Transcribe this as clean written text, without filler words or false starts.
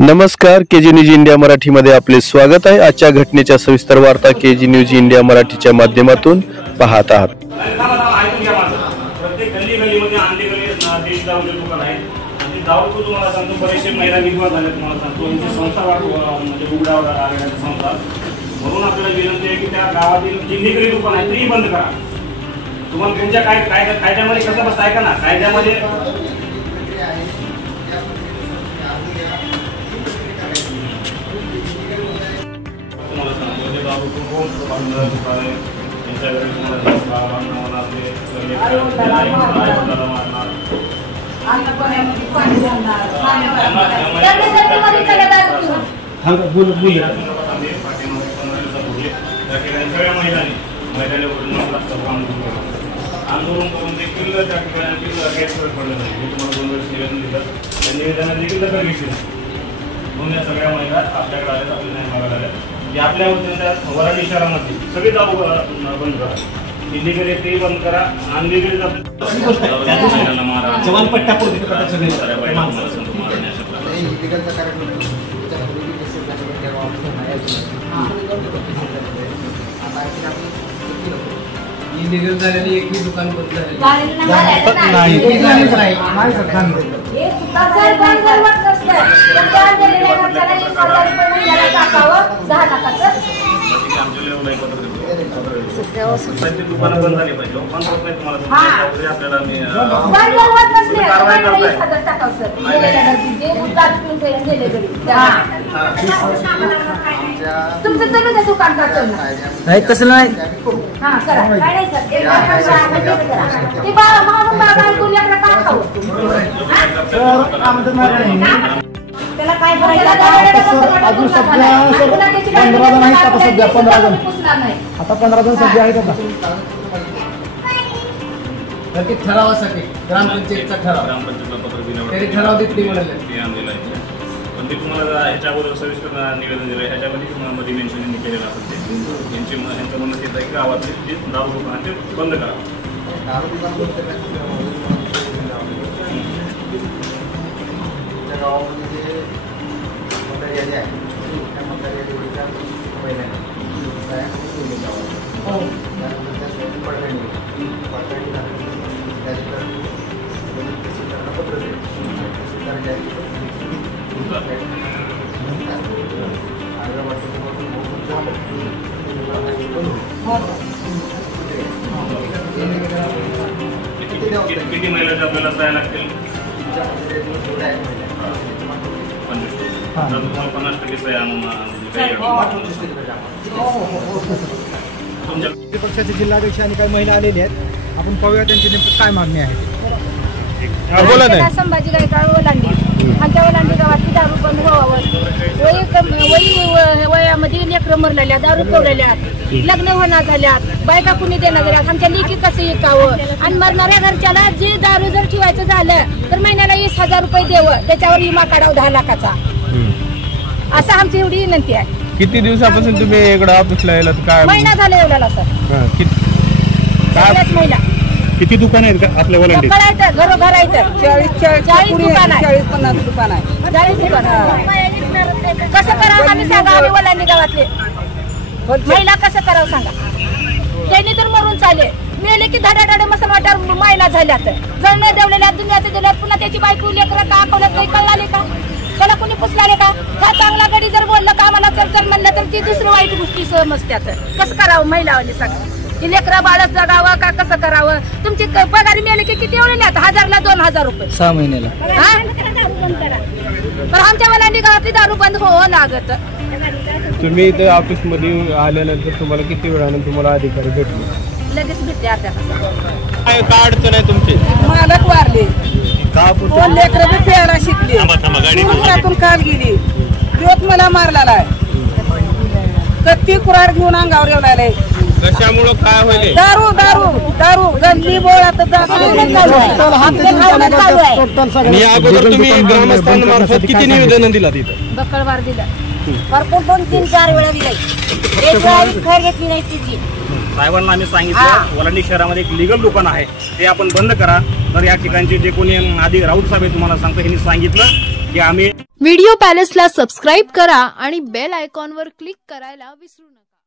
नमस्कार, KG news India मराठीमध्ये आपले स्वागत आहे। आजच्या घटनेच्या सविस्तर वार्ता केजी न्यूज इंडिया मराठीच्या माध्यमातून पाहत आहात। प्रत्येक गल्ली गल्लीमध्ये आणले गेले देश दारूचे दुकान आहे आणि दारू तुम्हाला सांगतो बरेचसे महिला विधवा झाले तुम्हाला सांगतो यांची संस्था म्हणजे उघडावर आलेल्या संस्था म्हणून आपल्याला विनंती आहे की त्या गावातील जी निगडी दुकान आहे ती बंद करा। तुम्हाला तुमच्या कायद्यामध्ये कसं बसतं ऐका ना, कायद्यामध्ये तुम्हाला सांगतो दारू बंद दुकान आंदोलन करून देखील त्या ठिकाणी गैरसोय पडलं नाही। मी तुम्हाला 2 वेळेस निवेदन दिलं, त्या निवेदनात देखील दखल घेतली नाही म्हणून या सगळ्या महिला आपल्याकडे आल्या, आपल्या नाही मागायला आल्या की आपल्या वराडी शहरामध्ये सगळी दारू बंद करा, इलिगल ते बंद करा, अनलिगल इलिगल झालेली एक दुकान बंद झालेली दुकान बंद झाली पाहिजे। बंद होत नाही तुम्हाला तसं नाही। त्याला काय अजून सध्या 15 जण आहेत आता, सध्या 15 जण आता 15 जण सध्या आहेत आता। तर ते ठरावासाठी ग्रामपंचायतचा ठराव तरी ठराव देत नाही म्हणाले पण ते तुम्हाला ह्याच्यावर सविस्तर निवेदन दिलं, ह्याच्यामध्ये तुम्हाला मध्ये मेन्शन केलेलं असेल ते यांचं म्हणणं येत आहे की गावातले जे दारू दुकान ते बंद करा। किती महिन्याच्या आपल्याला सह्या लागतील? 50% सह्या तुमच्या पक्षाचे जिल्हाध्यक्ष आणि काही महिला आलेल्या आहेत, आपण पाहूया त्यांची नेमकं काय मागणी आहे। संभाजी गायकवाड ओलांडी, आमच्या ओलांडी गावातली दारू बंद व्हावं। वयामध्ये लेकरं मरलेल्या, दारू पिवलेल्या, लग्न होणार झाल्यात, बायका कुणी देणार झाल्यात, आमच्या लेकी कसं विकावं आणि मरणाऱ्या घरच्याला जे दारू जर ठेवायचं झालं तर महिन्याला 20,000 रुपये द्यावं, त्याच्यावर विमा काढावं 10 लाखाचा, असं आमची एवढी विनंती आहे। किती दिवसापासून तुम्ही इकडे ऑफिसला यायला? काय महिना झाला एवढ्याला सर, महिना। किती दुकान आहेत आपल्या घरोघर आहेत, 40 दुकान आहे, 40-50 दुकान आहे, 40 दुकान। कसं करावं आम्ही सांगा, आम्ही ओलांडी गावातले महिला कसं करावं सांगा। त्यांनी तर मरून चालले, मेले की धडाधड मसमाटार महिला झाल्यात, जण देवलेल्या दुनियाचं दिलं, पुन्हा त्याची बायको लेकरं का अकोल्यात काही कळाले का, त्याला कुणी पुसलाले का? हा चांगला गडी जर बोललं का आम्हाला चल म्हणलं तर ती दुसरं वाईट गोष्टी समजत्यात। कसं करावं महिलावाली सांगा, की लेकरा बाळच जगावं का कसं करावं? तुमची पगारी मिळाली की किती एवढे 1000ला 2000 रुपये 6 महिन्याला, पण आमच्या ओलांडी गावातली दारू बंद हो लागत। तुम्ही इथे ऑफिस मध्ये आल्यानंतर तुम्हाला किती वेळानंतर तुम्हाला अधिकारी भेटले? लगेच भेटते अर्ध्या तासात। काय अडचण आहे तुमची? मालक वारले, लेकरं बी प्यायला शिकली, घरातून काल गेली, दिवस मला मारलेला आहे, कत्ती कुरार घेऊन अंगावर येवलाय। कशामुळे काय होईल? दारू दारू दारू गंदी बोळात अगोदर तुम्ही ग्रामस्थांमार्फत किती निवेदन दिला तिथं? बक्कळवार दिलं, भरपूर 2-3-4 वेळा दिलाय, एक वेळा खैर घेतली नाही तिची। साहेबांना आम्ही सांगितलं वलांडी शहरामध्ये एक लीगल दुकान आहे ते आपण बंद करा। तर या ठिकाणचे जे कोणी आधी राऊत साहेब तुम्हाला सांगतो, यांनी सांगितलं की आम्ही व्हिडिओ पॅलेसला सबस्क्राइब करा आणि बेल आयकॉनवर क्लिक करायला विसरू नका।